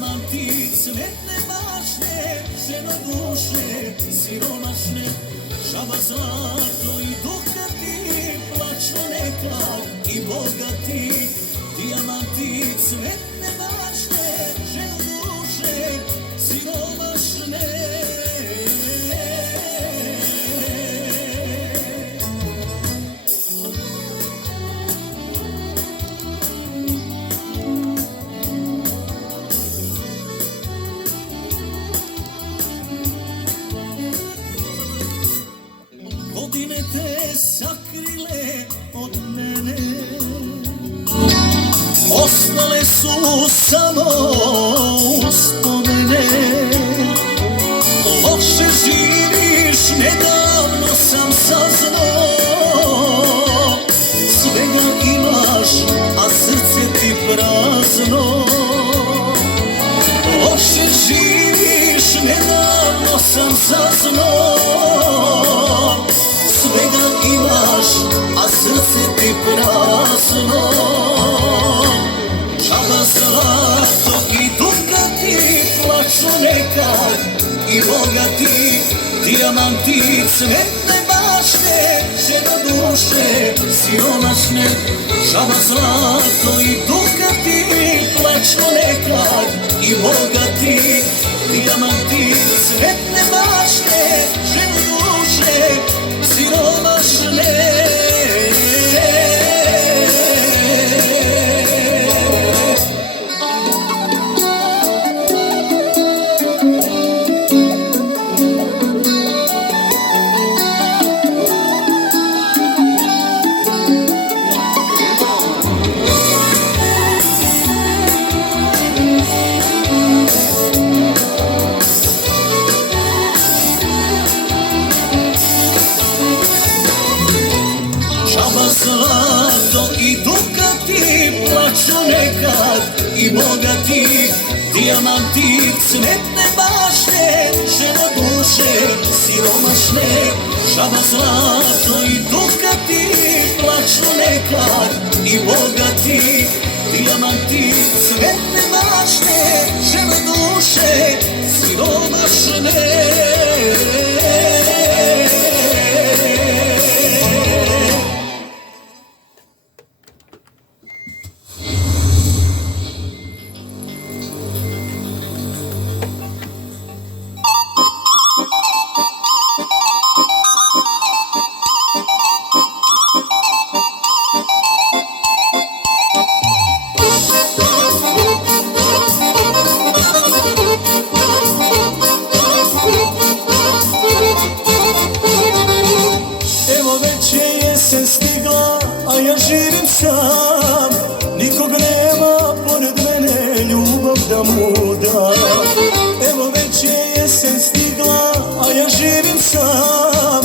Dijamanti cvetne bašne, ženo duše siromašne, žaba zlato i dukati, plaću nekad i bogati. Dijamanti cvetne bašne, ženo duše siromašne. Godine te sakrile od mene, ostale su samo uspomene. Loše živiš, nedavno sam saznao, svega imaš, a srce ti prazno. Loše živiš, nedavno sam saznao, svega imaš, a srce ti prazno. Žaba zlato i dukati, plaću nekad i bogati. Dijamanti cvetne bašne, ženo duše siromašne. Žaba zlato i dukati, plaću nekad i bogati. Dijamanti cvetne bašne, ženo duše siromašne. Zlato i dukati, plaću nekad i bogati. Dijamanti cvetne bašne, ženo duše siromašne. Žaba zlato i dukati, plaću nekad i bogati. Dijamanti cvetne bašne, ženo duše siromašne. Stigla, a ja živim sam, nikog nema pored mene, ljubav da mu da. Evo već je jesen stigla, a ja živim sam,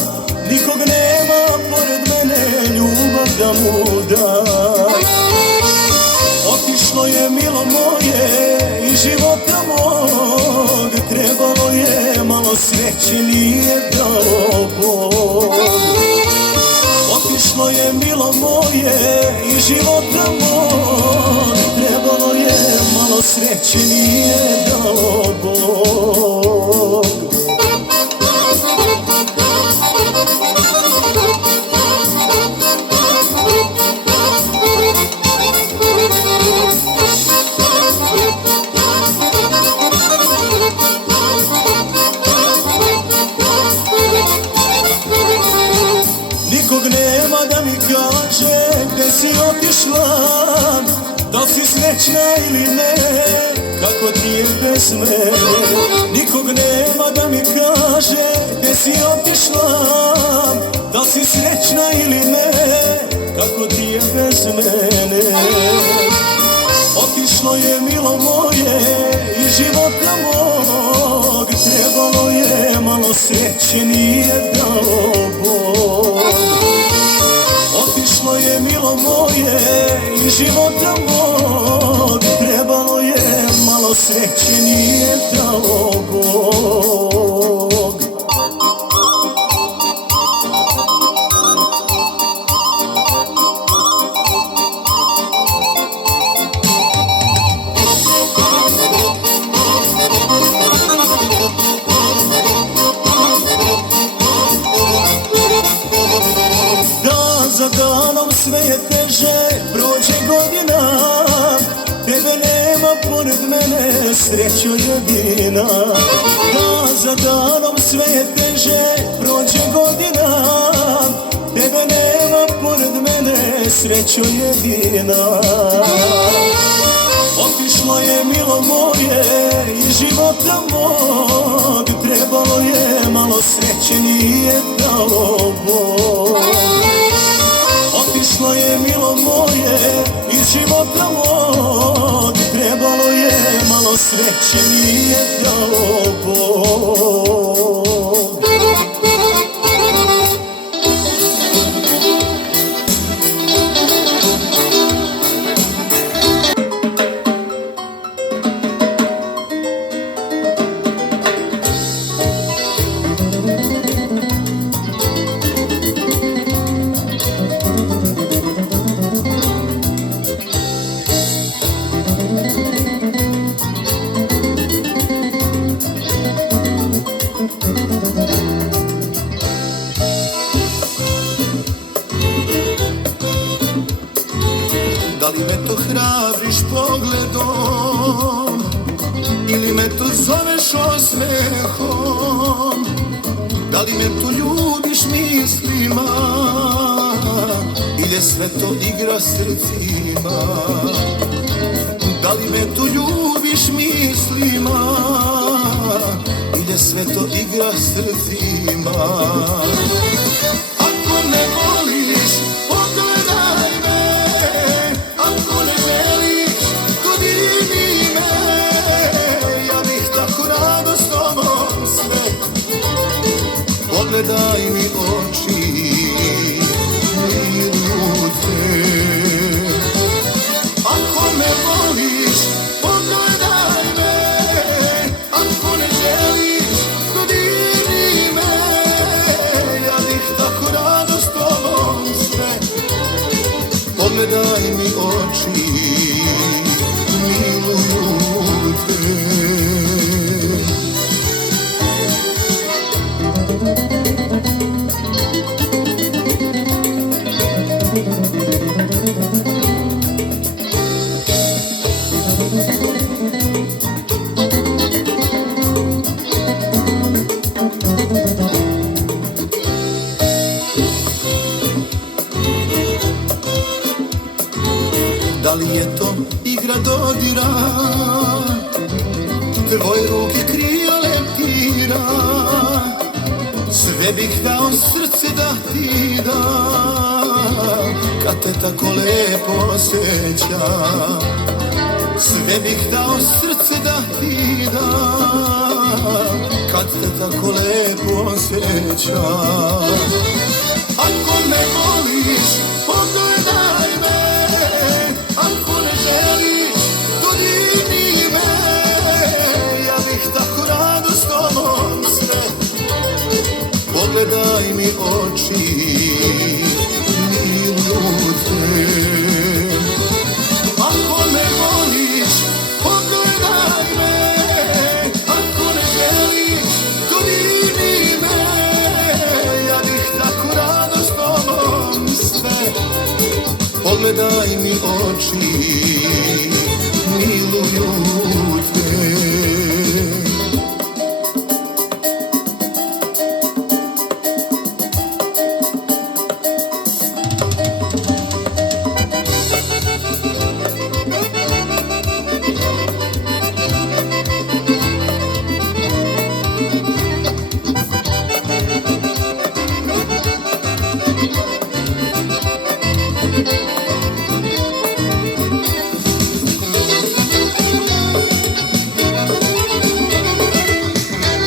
nikog nema pored mene, ljubav da mu da. Otišlo je milo moje i života mog, trebalo je malo sreće, nije dao Bog. Otišlo je milo moje i života mog, trebalo je malo sreće, nije dao Bog. Nikog nema da mi kaže gde si otišla, da li si srećna ili ne, kako ti je bez mene. Nikog nema da mi kaže gde si otišla, da li si srećna ili ne, kako ti je bez mene. Otišlo je milo moje i života mog, trebalo je malo sreće, nije dao Bog. Otišlo je milo moje i života mog, trebalo je malo sreće, nije dao Bog. pored mene srećo jedina. Dan za danom sve je teže, prođe godina, tebe nema pored mene srećo jedina. Otišlo je milo moje iz života mog, trebalo je malo sreće, nije dalo Bog. Otišlo je milo moje iz života mog, trebalo je malo sreće, nije dalo Bog. Da li me to hrabriš pogledom ili me to zoveš osmehom? Da li me to ljubiš mislima ili je sve to igra srcima? Da li me to ljubiš mislima ili je sve to igra srcima? Ako ne voliš, pogledaj me, ako ne želiš, dodirni me, ja bih tako rado s tobom sve. Pogledaj mi oči, miluju te. Ako me voliš, pogledaj me, ako ne želiš, dodirni me, ja bih tako rado s tobom sve. Pogledaj mi oči, miluju te. Da li je to igra dodira, tvoje ruke kriju leptira, sve bih dao srce da ti dam, kad te tako lepo osjećam. Sve bih dao srce da ti dam, kad te tako lepo osjećam. Ako me voliš, pogledaj me, ako ne želiš, dodirni me, ja bih tako rado s tobom sve. Pogledaj mi oči, miluju te. Ako me voliš, pogledaj me, ako ne želiš, dodirni me, ja bih tako rado s tobom sve. Pogledaj mi oči,